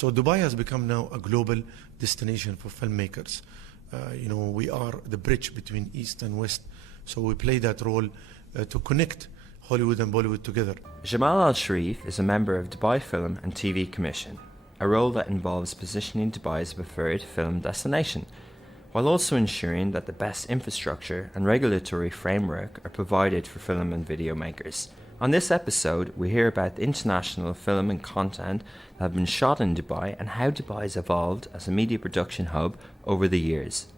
So Dubai has become now a global destination for filmmakers. We are the bridge between East and West. So we play that role to connect Hollywood and Bollywood together. Jamal Al-Sharif is a member of Dubai Film and TV Commission, a role that involves positioning Dubai as a preferred film destination, while also ensuring that the best infrastructure and regulatory framework are provided for film and video makers. On this episode, we hear about the international film and content that have been shot in Dubai and how Dubai has evolved as a media production hub over the years.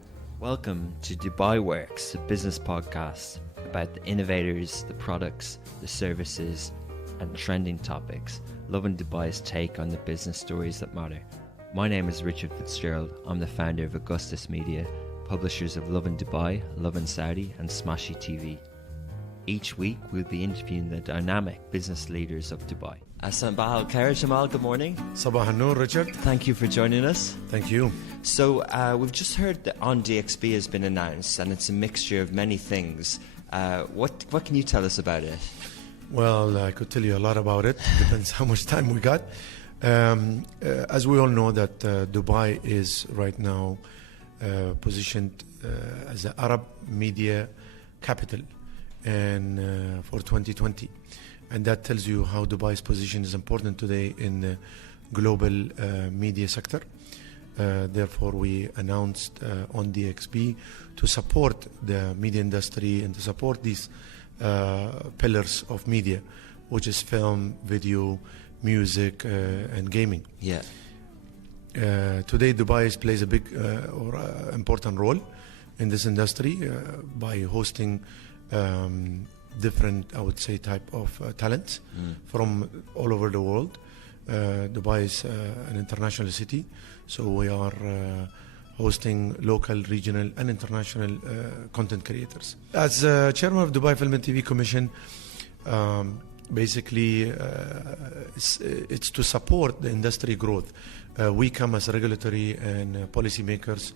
Welcome to Dubai Works, a business podcast about the innovators, the products, the services, and trending topics, loving Dubai's take on the business stories that matter. My name is Richard Fitzgerald. I'm the founder of Augustus Media, publishers of Lovin Dubai, Lovin Saudi, and Smashy TV. Each week, we'll be interviewing the dynamic business leaders of Dubai. Sabah al-Khair, Jamal, good morning. Sabah al-Noor, Richard. Thank you for joining us. Thank you. So, we've just heard that On DXB has been announced, and it's a mixture of many things. What can you tell us about it? Well, I could tell you a lot about it. Depends how much time we got. As we all know that Dubai is right now positioned as the Arab media capital and for 2020. And that tells you how Dubai's position is important today in the global media sector. Therefore, we announced on DXB to support the media industry and to support these pillars of media, which is film, video, music, and gaming. Yeah. Today, Dubai plays a big or important role in this industry by hosting different, I would say, type of talents from all over the world. Dubai is an international city, so we are hosting local, regional, and international content creators. As chairman of Dubai Film and TV Commission, basically it's to support the industry growth. We come as regulatory and policy makers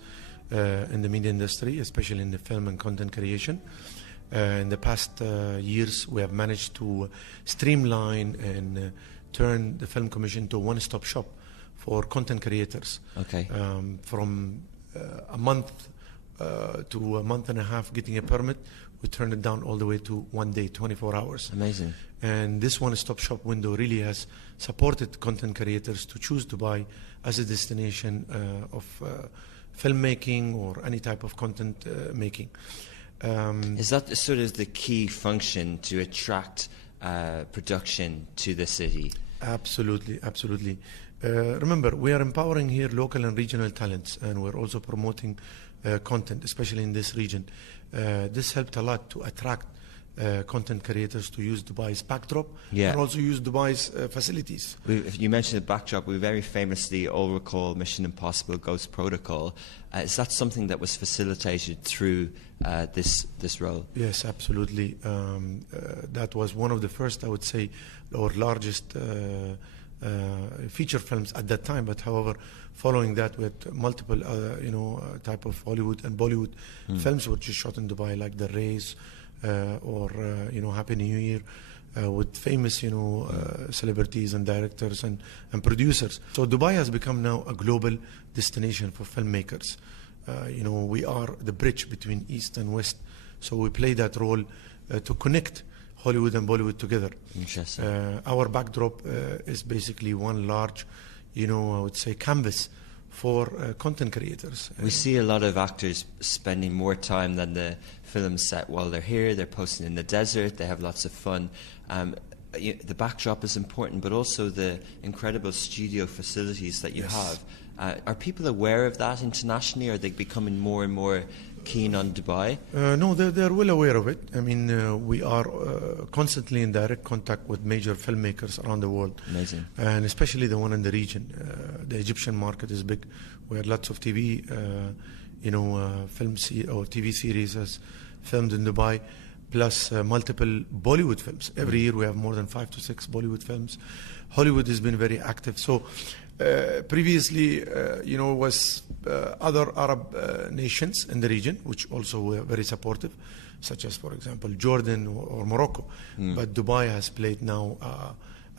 in the media industry, especially in the film and content creation. In the past years, we have managed to streamline and turn the Film Commission to a one-stop shop for content creators. Okay. From a month to a month and a half getting a permit, we turned it down all the way to 1 day, 24 hours. Amazing. And this one-stop shop window really has supported content creators to choose Dubai as a destination of filmmaking or any type of content making. Is that sort of the key function to attract production to the city? Absolutely, absolutely. Remember, we are empowering here local and regional talents, and we're also promoting content, especially in this region. This helped a lot to attract content creators to use Dubai's backdrop and also use Dubai's facilities. You mentioned the backdrop. We very famously all recall Mission Impossible Ghost Protocol. Is that something that was facilitated through this role? Yes, absolutely. That was one of the first, I would say, or largest feature films at that time. But however, following that, we had multiple type of Hollywood and Bollywood films which is shot in Dubai, like The Race, or Happy New Year, with famous celebrities and directors and producers. So Dubai has become now a global destination for filmmakers. We are the bridge between East and West, so we play that role to connect Hollywood and Bollywood together. Interesting. Our backdrop is basically one large, I would say, canvas for content creators. We see a lot of actors spending more time than the film set while they're here. They're posting in the desert. They have lots of fun. The backdrop is important, but also the incredible studio facilities that you have. Are people aware of that internationally? Are they becoming more and more keen on Dubai? No, they're well aware of it. I mean, we are constantly in direct contact with major filmmakers around the world. Amazing. And especially the one in the region. The Egyptian market is big. We had lots of TV, or TV series as filmed in Dubai, plus multiple Bollywood films. Every year we have more than 5 to 6 Bollywood films. Hollywood has been very active. So previously, was other Arab nations in the region, which also were very supportive, such as, for example, Jordan or Morocco. But Dubai has played now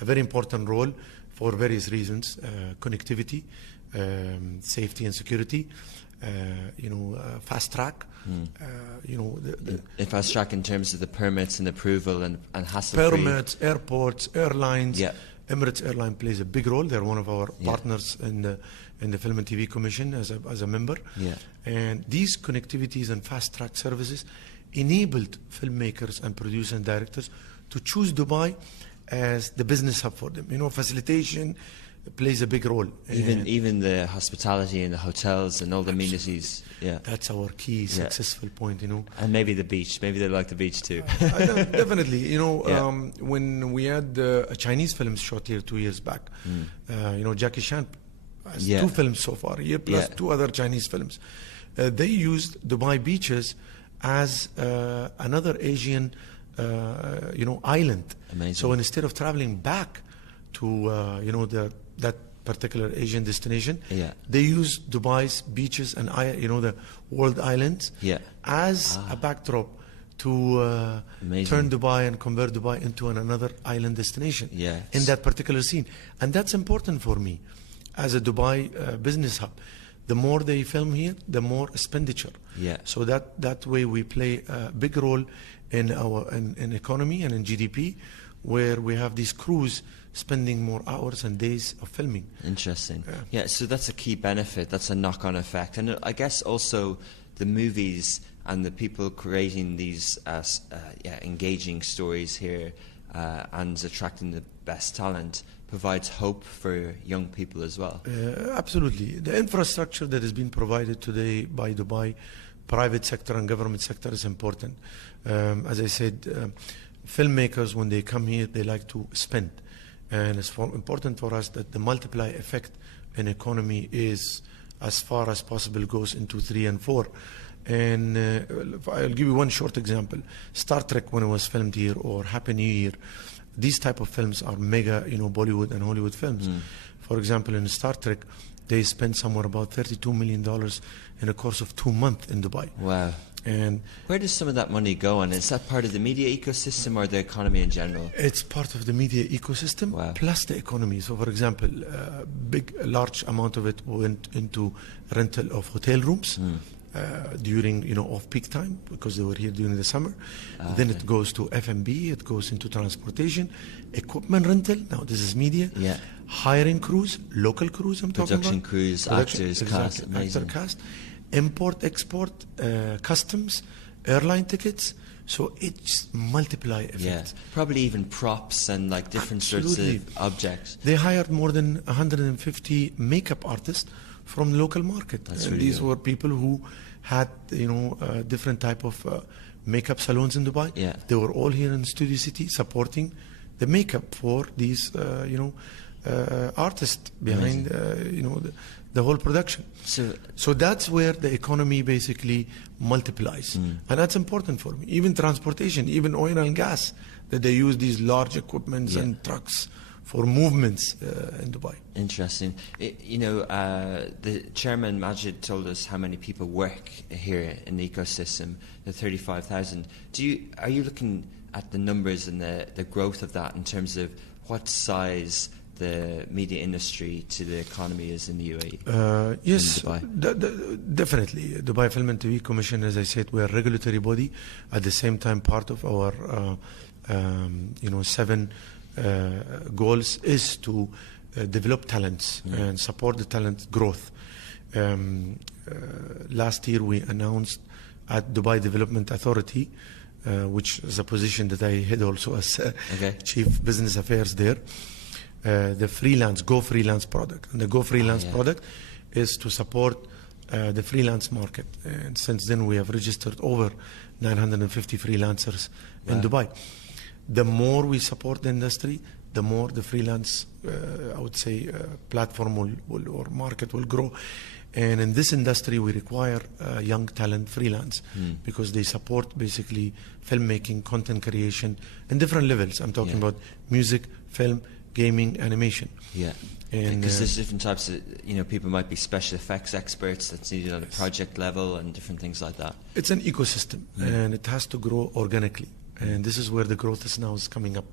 a very important role. for various reasons, connectivity, safety and security, fast track, fast track in terms of the permits and approval and hassle-free. Permits, airports, airlines. Yeah. Emirates Airline plays a big role. They're one of our partners in the Film and TV Commission as a member. Yeah. And these connectivities and fast track services enabled filmmakers and producers and directors to choose Dubai as the business hub for them. Facilitation plays a big role. Even the hospitality and the hotels and all the amenities. Yeah, that's our key successful point. And maybe the beach. Maybe they like the beach too. Definitely. When we had a Chinese film shot here 2 years back, Jackie Chan has 2 films so far here, plus 2 other Chinese films. They used Dubai beaches as another Asian island. Amazing. So instead of traveling back to that particular Asian destination, they use Dubai's beaches and the world islands as a backdrop to turn Dubai and convert Dubai into another island destination in that particular scene. And that's important for me as a Dubai business hub. The more they film here, the more expenditure. So that way we play a big role in our in economy and in GDP, where we have these crews spending more hours and days of filming. Interesting. Yeah, so that's a key benefit. That's a knock-on effect. And I guess also the movies and the people creating these engaging stories here and attracting the best talent provides hope for young people as well. Absolutely. The infrastructure that has been provided today by Dubai, private sector and government sector, is important. As I said, filmmakers, when they come here, they like to spend. And it's important for us that the multiply effect in economy is, as far as possible, goes into 3 and 4. And I'll give you one short example. Star Trek, when it was filmed here, or Happy New Year, these type of films are mega, Bollywood and Hollywood films. For example, in Star Trek, they spent somewhere about $32 million in a course of 2 months in Dubai. Wow. And where does some of that money go on? Is that part of the media ecosystem or the economy in general? It's part of the media ecosystem plus the economy. So, for example, a large amount of it went into rental of hotel rooms during off-peak time, because they were here during the summer. Then it goes to F&B, it goes into transportation, equipment rental. Now this is media. Hiring crews, local crews. I'm talking about production crews, actors, cast, amazing. Actor cast. Import, export, customs, airline tickets. So it's multiply effect. Probably even props and like different sorts of objects. They hired more than 150 makeup artists from the local market. Really these were people who had different type of makeup salons in Dubai. They were all here in Studio City supporting the makeup for these artists behind the whole production. So that's where the economy basically multiplies. And that's important for me. Even transportation, even oil and gas, that they use these large equipments and trucks for movements in Dubai. Interesting. The chairman Majid told us how many people work here in the ecosystem, the 35,000. Are you looking at the numbers and the growth of that in terms of what size the media industry to the economy is in the UAE? Yes, in Dubai? Definitely. Dubai Film and TV Commission, as I said, we're a regulatory body. At the same time, part of our 7 goals is to develop talents and support the talent growth. Last year we announced at Dubai Development Authority, which is a position that I had also as Chief Business Affairs there, the Go Freelance product. And the Go Freelance product is to support the freelance market. And since then we have registered over 950 freelancers in Dubai. The more we support the industry, the more the freelance, I would say, platform or market will grow. And in this industry, we require young talent freelance because they support basically filmmaking, content creation in different levels. I'm talking about music, film, gaming, animation. And because there's different types of, people might be special effects experts that's needed on a project level and different things like that. It's an ecosystem and it has to grow organically. And this is where the growth is coming up.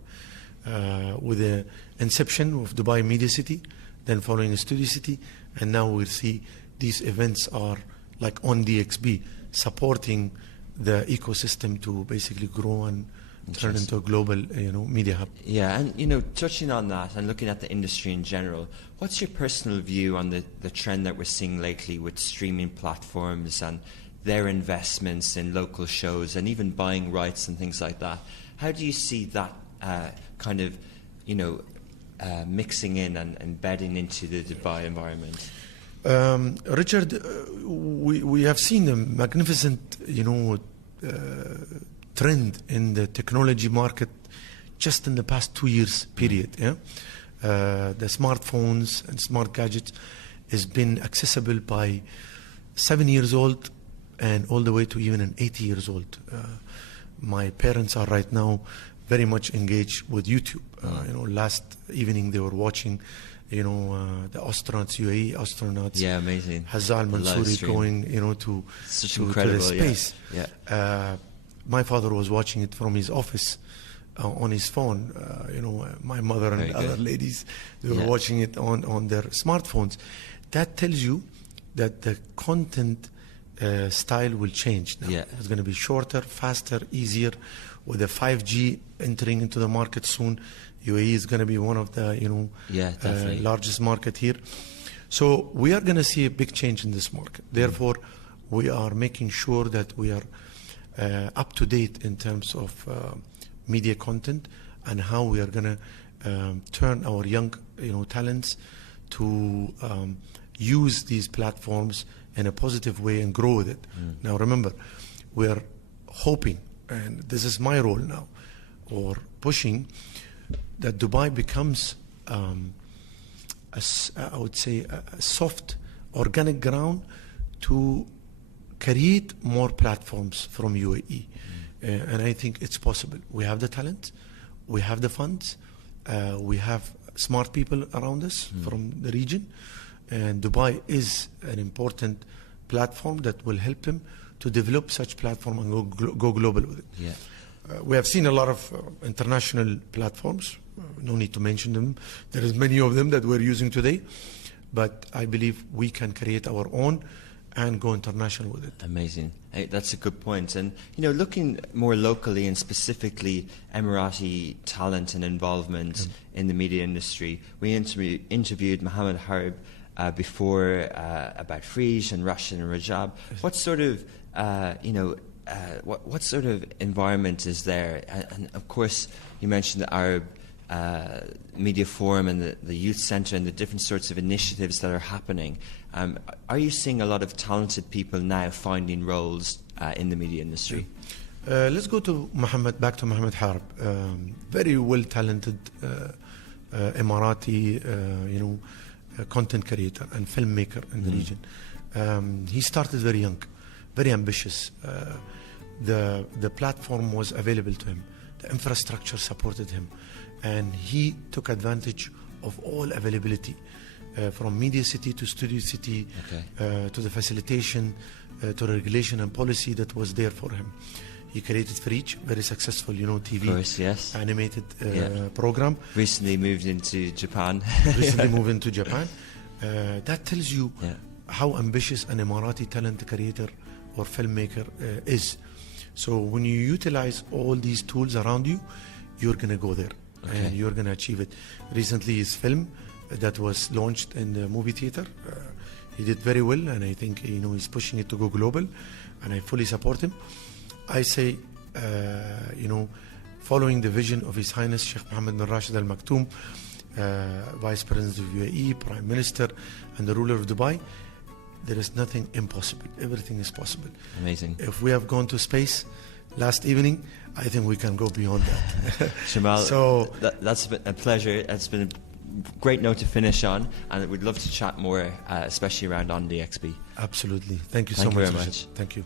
with the inception of Dubai Media City, then following a Studio City, and now we'll see these events are like on DXB, supporting the ecosystem to basically grow and turn into a global, media hub. Yeah, and touching on that and looking at the industry in general, what's your personal view on the trend that we're seeing lately with streaming platforms and their investments in local shows and even buying rights and things like that? How do you see that kind of, mixing in and embedding into the Dubai environment? Richard, we have seen a magnificent, trend in the technology market just in the past 2 years period. Yeah, the smartphones and smart gadgets has been accessible by 7 years old and all the way to even an 80 years old. My parents are right now very much engaged with YouTube. Last evening they were watching, the astronauts, UAE astronauts. Yeah, amazing. Hazal Mansouri going, to the space. Yeah. My father was watching it from his office on his phone. My mother and other ladies, they were watching it on their smartphones. That tells you that the content style will change now. Yeah. It's going to be shorter, faster, easier. With the 5G entering into the market soon, UAE is going to be one of the largest market here. So we are going to see a big change in this market. Therefore, we are making sure that we are up to date in terms of media content and how we are going to turn our young talents to use these platforms in a positive way and grow with it. Now remember, we are hoping, and this is my role now, or pushing, that Dubai becomes I would say a soft organic ground to create more platforms from UAE. And I think it's possible. We have the talent, we have the funds, we have smart people around us from the region, and Dubai is an important platform that will help them to develop such platform and go global with it. Yeah. We have seen a lot of international platforms. No need to mention them. There is many of them that we're using today, but I believe we can create our own and go international with it. Amazing. Hey, that's a good point. And, looking more locally and specifically Emirati talent and involvement in the media industry, we interviewed Mohammed Harb before about Friij and Rashid and Rajab. What sort of, what sort of environment is there? And of course, you mentioned the Arab Media Forum and the Youth Centre and the different sorts of initiatives that are happening. Are you seeing a lot of talented people now finding roles in the media industry? Let's go to back to Mohammed Harb. Very well talented Emirati, content creator and filmmaker in the region. He started very young, very ambitious. The platform was available to him. The infrastructure supported him. And he took advantage of all availability, from Media City to Studio City, to the facilitation, to regulation and policy that was there for him. He created Friij, very successful, TV, of course, yes, animated program. Recently moved into Japan. That tells you how ambitious an Emirati talent creator or filmmaker is. So when you utilize all these tools around you, you're going to go there and you're going to achieve it. Recently, his film that was launched in the movie theater, he did very well, and I think he's pushing it to go global, and I fully support him. I say, following the vision of His Highness Sheikh Mohammed bin Rashid Al Maktoum, Vice President of UAE, Prime Minister, and the ruler of Dubai, there is nothing impossible. Everything is possible. Amazing. If we have gone to space last evening, I think we can go beyond that. Jamal, so that's been a pleasure. It's been a great note to finish on, and we'd love to chat more, especially around on DXB. Absolutely. Thank you so much. Thank you very much. Thank you.